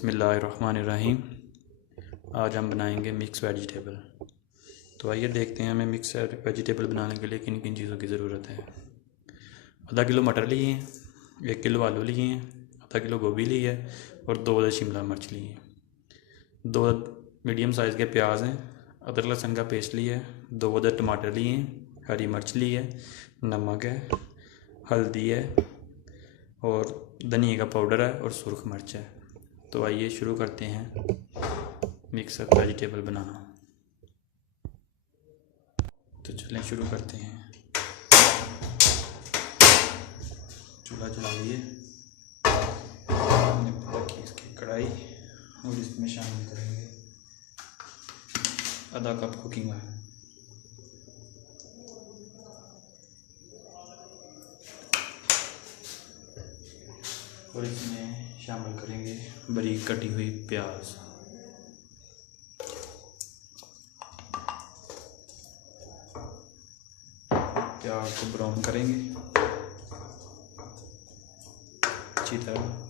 बिस्मिल्लाहिर्रहमानिर्रहीम। आज हम बनाएंगे मिक्स वेजिटेबल। तो आइए देखते हैं हमें मिक्स वेजिटेबल बनाने के लिए किन किन चीज़ों की ज़रूरत है। आधा किलो मटर लिए हैं, 1 किलो आलू लिए हैं, आधा किलो गोभी ली है और 2 अदद शिमला मिर्च लिए हैं, 2 मीडियम साइज़ के प्याज हैं, अदरक लहसुन का पेस्ट लिया है, 2 अदद टमाटर लिए हैं, हरी मिर्च ली है, नमक है, हल्दी है और धनिया का पाउडर है और सुरख मिर्च है। तो आइए शुरू करते हैं मिक्स वेजिटेबल बनाना। तो चलें शुरू करते हैं। चूल्हा जला लिए, रखी इसकी कढ़ाई और इसमें शामिल करेंगे आधा कप कुकिंग ऑयल, और इसमें शामिल करेंगे बारीक कटी हुई प्याज। प्याज को ब्राउन करेंगे अच्छी तरह।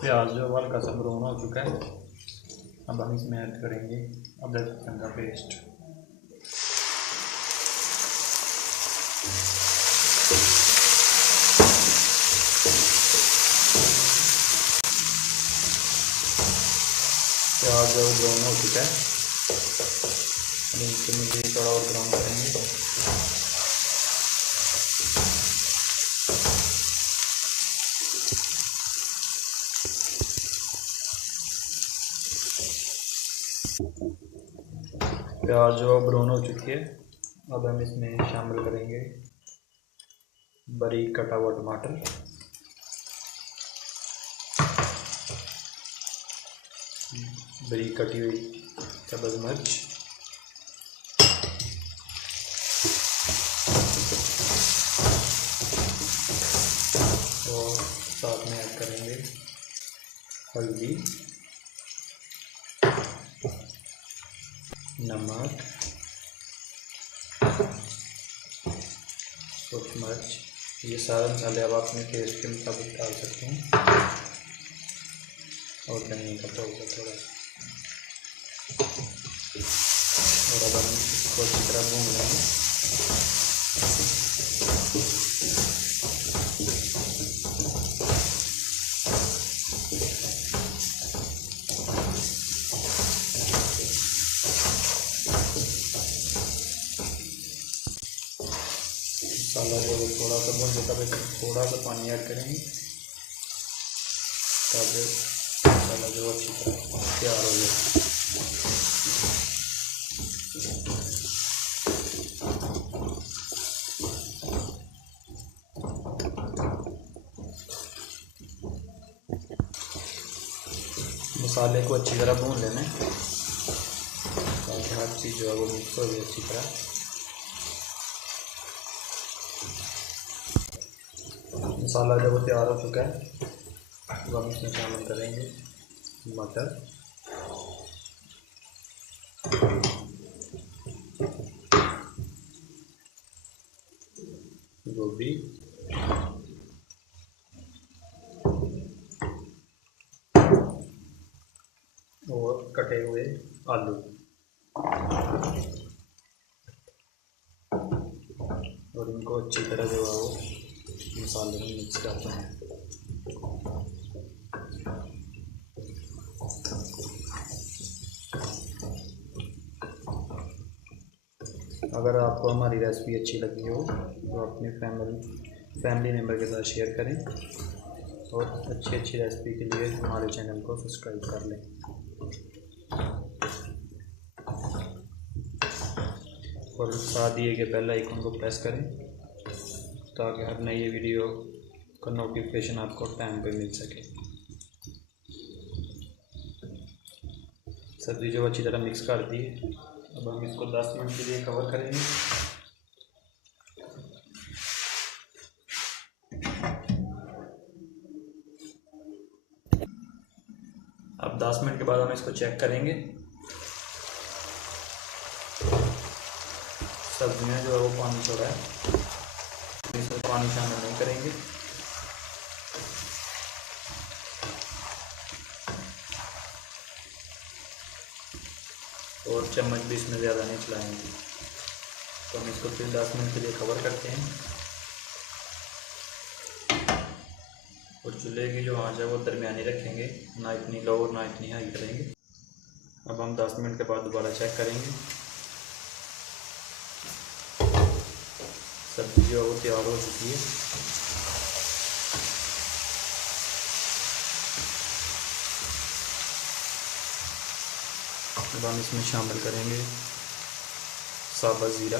प्याज जो हल्का सा ब्राउन हो चुका है, अब हम इसमें ऐड करेंगे अदरक लहसुन का पेस्ट। प्याज जो ब्राउन हो चुका है, इसको मुझे थोड़ा और ब्राउन करेंगे। प्याज जो ब्राउन हो चुकी है, अब हम इसमें शामिल करेंगे बारीक कटा हुआ टमाटर, बारीक कटी हुई सब्ज़ मिर्च, और साथ में ऐड करेंगे हल्दी, नमक, सूरख मिर्च। ये सारे मसाले अब अपने टेस्ट के मुताबिक डाल सकते हैं, और धनिया का पाउडर थोड़ा, और अब हम इसको अच्छी तरह भून लेंगे। मसाला जो थोड़ा सा भून जाता है, थोड़ा सा पानी ऐड करेंगे ताकि मसाला जो अच्छी तरह तैयार हो जाए। मसाले को अच्छी तरह भून लेना है ताकि हर चीज़ जो है वो मिक्स हो जाए अच्छी तरह। मसाला जब वो तैयार हो चुका है, तो हम इसमें शामिल करेंगे मटर, गोभी, और कटे हुए आलू, और इनको अच्छी तरह जो है वो मसाले में मिक्स करते हैं। अगर आपको हमारी रेसिपी अच्छी लगी हो तो अपने फैमिली मेम्बर के साथ शेयर करें, और अच्छी रेसिपी के लिए हमारे चैनल को सब्सक्राइब कर लें, और साथ दिए गए बेल आइकन को प्रेस करें ताकि हर नई वीडियो का नोटिफिकेशन आपको टाइम पे मिल सके। सब्ज़ी जो अच्छी तरह मिक्स कर दी है। अब हम इसको 10 मिनट के लिए कवर करेंगे। अब 10 मिनट के बाद हम इसको चेक करेंगे। सब्जी में जो है वो पानी छोड़ा है, इसमें पानी शामिल नहीं करेंगे। और चम्मच भी इसमें ज़्यादा नहीं चलाएंगे। तो हम इसको फिर 10 मिनट के लिए कवर करते हैं। और चूल्हे की जो आंच है वो दरमियानी रखेंगे, ना इतनी लो और ना इतनी हाई करेंगे। अब हम 10 मिनट के बाद दोबारा चेक करेंगे। सब्ज़ी जो है वो तैयार हो चुकी है। अब हम इसमें शामिल करेंगे साबुत ज़ीरा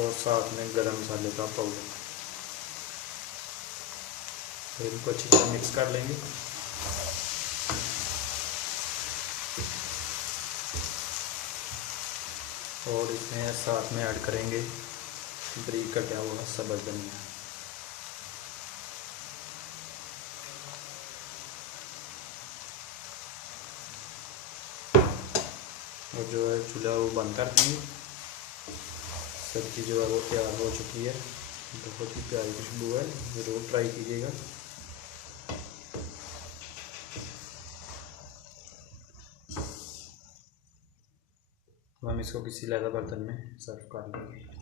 और साथ में गरम मसाले का पाउडर। फिर इनको अच्छी तरह मिक्स कर लेंगे। और इसमें साथ में ऐड करेंगे बारीक कटा हुआ सब्ज़ धनिया। और जो है चूल्हा वो बंद कर देंगे। सब्ज़ी जो है वो तैयार हो चुकी है। बहुत ही प्यारी खुशबू है, ज़रूर ट्राई कीजिएगा। हम इसको किसी लैदा बर्तन में सर्व कर लेंगे।